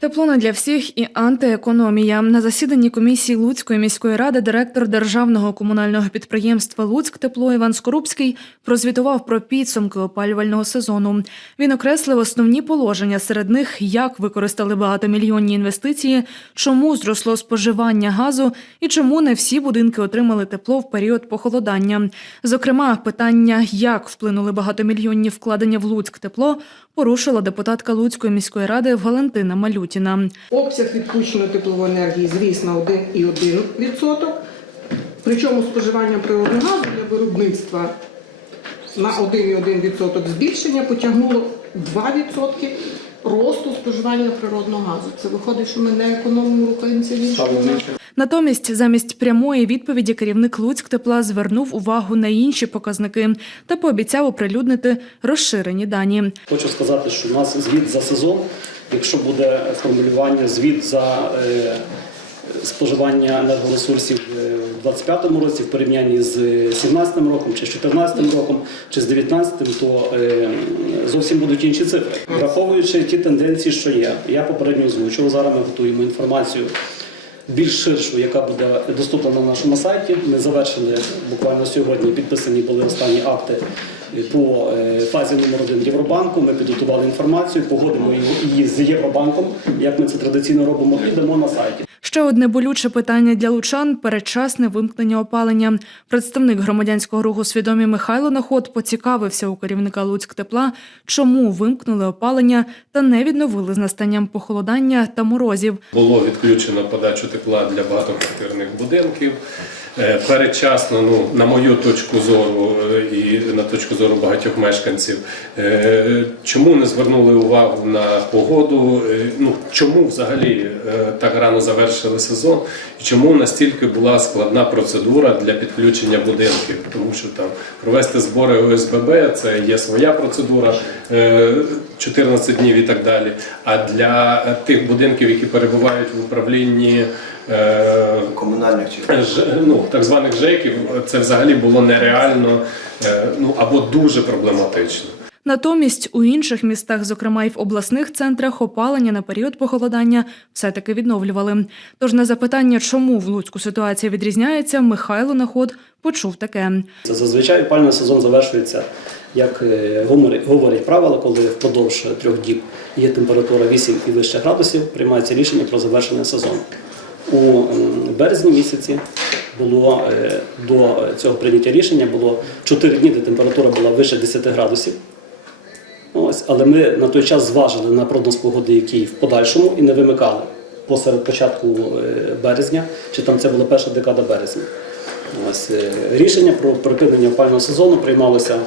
Тепло не для всіх і антиекономія. На засіданні комісії Луцької міської ради директор державного комунального підприємства Луцьк Тепло Іван Скорубський прозвітував про підсумки опалювального сезону. Він окреслив основні положення. Серед них як використали багатомільйонні інвестиції, чому зросло споживання газу і чому не всі будинки отримали тепло в період похолодання. Зокрема, питання, як вплинули багатомільйонні вкладення в Луцьк тепло, порушила депутатка Луцької міської ради Валентина Малютіна. Обсяг відпущеної теплової енергії зріс на 1,1%, причому споживання природного газу для виробництва на 1,1% збільшення потягнуло 2% росту споживання природного газу. Це виходить, що ми не економимо рухаємося в. Натомість, замість прямої відповіді керівник Луцьк тепла звернув увагу на інші показники та пообіцяв оприлюднити розширені дані. Хочу сказати, що у нас звіт за сезон. Якщо буде формулювання звіт за е, споживання енергоресурсів е, в 2025 році в порівнянні з 2017 роком, чи з 2014 роком, чи з 2019, то е, зовсім будуть інші цифри. Враховуючи ті тенденції, що є, я попередньо озвучував. Зараз ми готуємо інформацію більш ширшу, яка буде доступна на нашому сайті. Ми завершили буквально сьогодні. Підписані були останні акти по е, фазі номер 1 Євробанку. Ми підготували інформацію, погодимо її з Євробанком, як ми це традиційно робимо, і дамо на сайті. Ще одне болюче питання для лучан передчасне вимкнення опалення. Представник громадянського руху свідомі Михайло Наход поцікавився у керівника Луцьк тепла, чому вимкнули опалення та не відновили з настанням похолодання та морозів. Було відключено подачу тепла для багатоквартирних будинків. Е, Передчасно, ну, на мою точку зору е, і на точку зору багатьох мешканців, е, чому не звернули увагу на погоду? Ну, чому взагалі так рано завершили сезон? І чому настільки була складна процедура для підключення будинків? Тому що там провести збори ОСББ це є своя процедура, е, 14 днів і так далі. А для тих будинків, які перебувають в управлінні комунальних чи Ж- ну, так званих ЖЕКів, це взагалі було нереально е, ну, або дуже проблематично. Натомість у інших містах, зокрема й в обласних центрах, опалення на період похолодання все-таки відновлювали. Тож на запитання, чому в Луцьку ситуація відрізняється, Михайло Наход почув таке. Це зазвичай опальний сезон завершується, як е, говорять правила, коли впродовж трьох діб є температура 8 і вище градусів, приймається рішення про завершення сезону. У березні місяці було е, до цього прийняття рішення було 4 дні, де температура була вище 10 градусів. Ось, але ми на той час зважили на прогноз погоди, який в подальшому, і не вимикали посеред початку е, березня, чи там це була перша декада березня. Ось, е, рішення про припинення опального сезону приймалося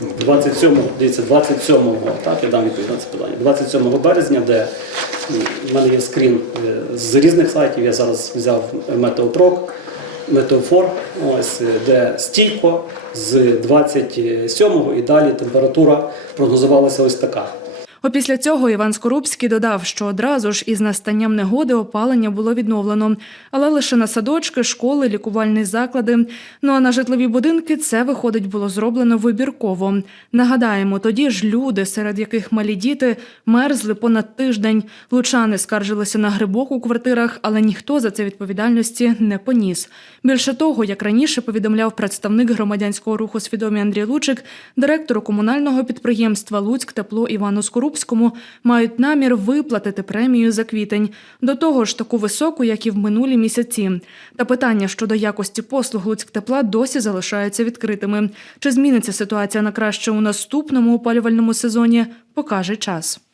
27, дивіться, 27, так, я дам відповідь на це питання, 27 березня, де в мене є скрін е, з різних сайтів, я зараз взяв Метеопрок, Метеофор, е, де стійко з 27 і далі температура прогнозувалася ось така. Опісля цього Іван Скорубський додав, що одразу ж із настанням негоди опалення було відновлено, але лише на садочки, школи, лікувальні заклади. Ну а на житлові будинки це виходить було зроблено вибірково. Нагадаємо, тоді ж люди, серед яких малі діти, мерзли понад тиждень. Лучани скаржилися на грибок у квартирах, але ніхто за це відповідальності не поніс. Більше того, як раніше повідомляв представник громадянського руху свідомі Андрій Лучик, директору комунального підприємства Луцьк тепло Івану Скорубському мають намір виплатити премію за квітень, до того ж таку високу, як і в минулі місяці. Та питання щодо якості послуг Луцьктепла досі залишаються відкритими. Чи зміниться ситуація на краще у наступному опалювальному сезоні, покаже час.